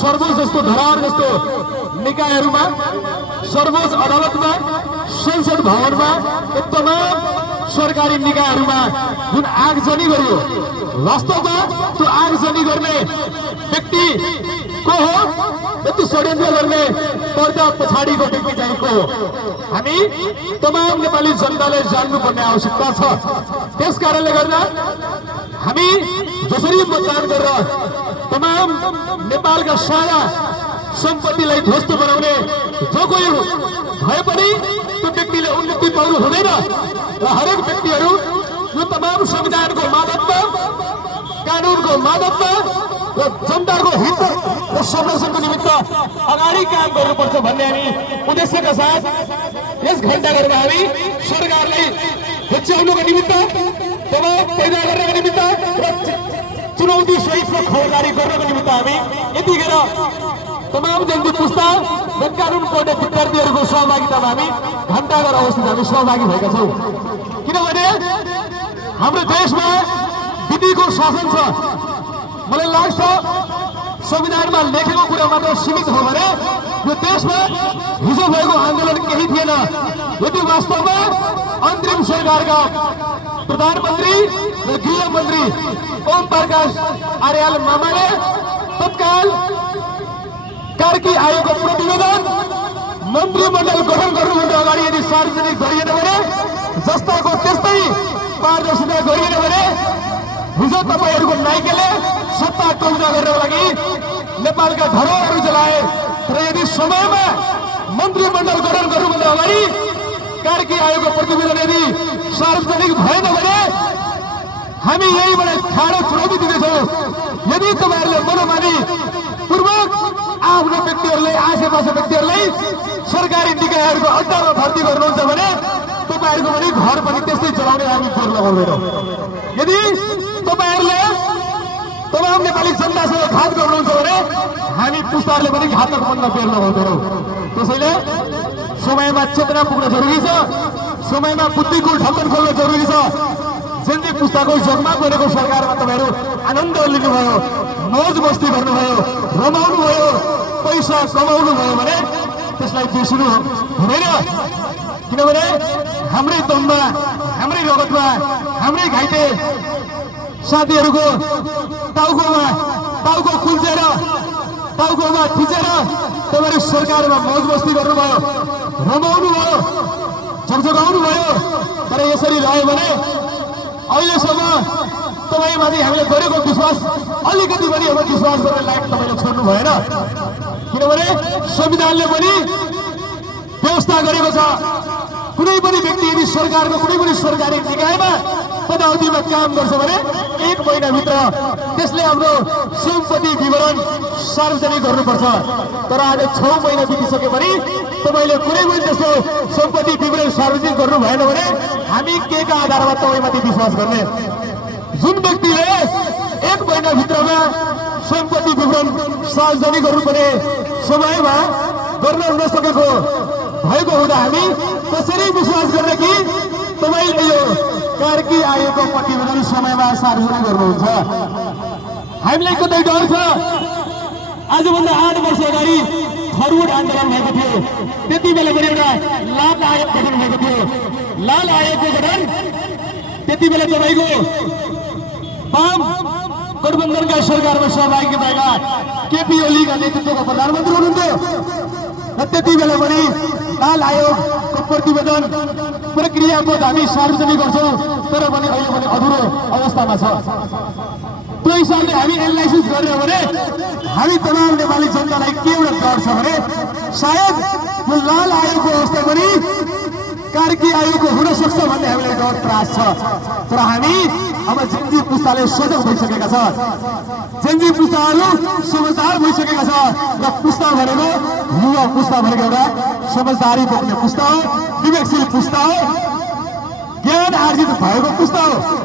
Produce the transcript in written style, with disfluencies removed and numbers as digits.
सर्वोच्च जस्तो धरार जस्तो निकायहरूमा, सर्वोच्च अदालतमा, संसद भवनमा, तमाम सरकारी निकायहरूमा जुन आगजनी गरियो, वास्तवमा त्यो आगजनी गर्ने व्यक्ति को हो, यति षड्यन्त्र गर्ने पर्दा पछाडिको व्यक्ति चाहिँ को हो, हामी तमाम नेपाली जनताले जान्नुपर्ने आवश्यकता छ। त्यस कारणले गर्दा हामी जसरी मतदान गरेर तमाम नेपालका सारा सम्पत्तिलाई ध्वस्त बनाउने जो कोही भए पनि त्यो व्यक्तिले उन्नति पाउनु हुँदैन र हरेक व्यक्तिहरू यो तमाम संविधानको मानवता, कानुनको मानवता र जनताको हित र संरक्षणको निमित्त अगाडि काम गर्नुपर्छ भन्ने हामी उद्देश्यका साथ यस घण्टाघरमा हामी सरकारलाई बचाउनको निमित्त, दबाव पैदा गर्नको निमित्त र चुनौती सहितको खबरदारी गर्नको निमित्त हामी यतिखेर तमाम जनता पुस्ता र कानुन पढ्ने विद्यार्थीहरूको सहभागितामा हामी घण्टाघर अवस्थित हामी सहभागी भएका छौँ। किनभने हाम्रो देशमा विधिको शासन छ। मलाई लाग्छ संविधानमा लेखेको कुरा मात्र सीमित हो भने यो देशमा हिजो भएको आन्दोलन केही थिएन। यदि वास्तवमा अन्तरिम सरकारका प्रधानमन्त्री र गृहमन्त्री ओम प्रकाश आर्याल मामाले तत्काल कार्की आयोगको प्रतिवेदन मन्त्रीमण्डल गठन गर्नुभन्दा अगाडि यदि सार्वजनिक गरिएन भने, जस्ताको त्यस्तै पारदर्शिता गरिएन भने हिजो तपाईहरूको नाइकेले सत्ता कब्जा गर्नको लागि नेपालका धरोहरहरू जलाए। तर यदि समयमा मन्त्रीमण्डल गठन गर्नुभन्दा अगाडि कार्की आयोगको प्रतिवेदन यदि सार्वजनिक भएन भने हामी यहीबाट ठाडो चुनौती दिँदैछौँ। यदि तपाईँहरूले मनोमानी पूर्वक आफ्नो व्यक्तिहरूलाई, आसेपासे व्यक्तिहरूलाई सरकारी निकायहरूको अड्डामा भर्ती गर्नुहुन्छ भने तपाईँहरूको पनि घर पनि त्यस्तै चलाउने हामी जोर लगाउँदैनौँ। यदि तपाईँहरूले तमाम नेपाली जनतासँग घात गर्नुहुन्छ भने हामी पुस्ताहरूले पनि घातक बन्न बेर लगाउँदैनौँ। त्यसैले समयमा चेतना पुग्न जरुरी छ, समयमा बुद्धिको ढक्कन खोल्न जरुरी छ। जेनजी पुस्ताको जगमा बनेको सरकारमा तपाईँहरू आनन्द लिनुभयो, मौज मस्ती गर्नुभयो, रमाउनु भयो, पैसा कमाउनु भयो भने त्यसलाई बिर्सिनु हुँदैन। किनभने हाम्रै दममा, हाम्रै रगतमा, हाम्रै घाइते साथीहरूको टाउको कुल्चेर, टाउकोमा थिचेर तपाईँहरू सरकारमा मौज मस्ती गर्नुभयो, रमाउनु भयो, झकझकाउनु भयो। तर यसरी रह्यो भने अहिलेसम्म तपाईँमाथि हामीले गरेको विश्वास अलिकति पनि अब विश्वास गर्ने लायक तपाईँले छोड्नु भएन। किनभने संविधानले पनि व्यवस्था गरेको छ, कुनै पनि व्यक्ति यदि सरकारको कुनै पनि सरकारी निकायमा पदावधिमा काम गर्छ भने 1 महिनाभित्र त्यसले आफ्नो सम्पत्ति विवरण सार्वजनिक गर्नुपर्छ। तर आज 6 महिना बितिसके पनि तपाईँले कुनै पनि त्यस्तो सम्पत्ति विवरण सार्वजनिक गर्नु भएन भने हामी के का आधारमा तपाईँमाथि विश्वास गर्ने? जुन व्यक्तिले 1 महिनाभित्रमा सम्पत्ति विवरण सार्वजनिक गर्नुपर्ने समयमा गर्न नसकेको भएको हुँदा हामी कसरी विश्वास गर्ने कि तपाईँले यो कार्की आयोगको प्रतिवेदन समयमा सार्वजनिक गर्नुहुन्छ? हामीलाई कतै डर छ। आजभन्दा 8 वर्ष अगाडि थरवट आन्दोलन भएको थियो, त्यति बेला पनि एउटा लाल आयोग गठन भएको थियो। लाल आयोगको गठन त्यति बेला तपाईँको वाम गठबन्धनका सरकारमा सहभागी भएका केपी ओलीका नेतृत्वको प्रधानमन्त्री हुनुहुन्थ्यो र त्यति बेला पनि लाल आयोगको प्रतिवेदन प्रक्रियाको हामी सार्वजनिक गर्छौँ, तर पनि अहिले पनि अधुरो अवस्थामा छ। त्यो हिसाबले हामी एनालाइसिस गरेर भने हामी तमाम नेपाली जनतालाई के एउटा डर छ भने सायद यो लाल आयोगको अवस्था पनि कार्की आयोगको हुन सक्छ भन्ने हामीलाई डर त्रास छ। तर हामी अब जेनजी पुस्ताले सजग भइसकेका छ, जेनजी पुस्ताहरू समझदार भइसकेका छ र पुस्ता भनेको युवा पुस्ता भनेको एउटा समझदारी बोक्ने पुस्ता हो, विवेकशील पुस्ता हो, ज्ञान आर्जित भएको पुस्ता हो।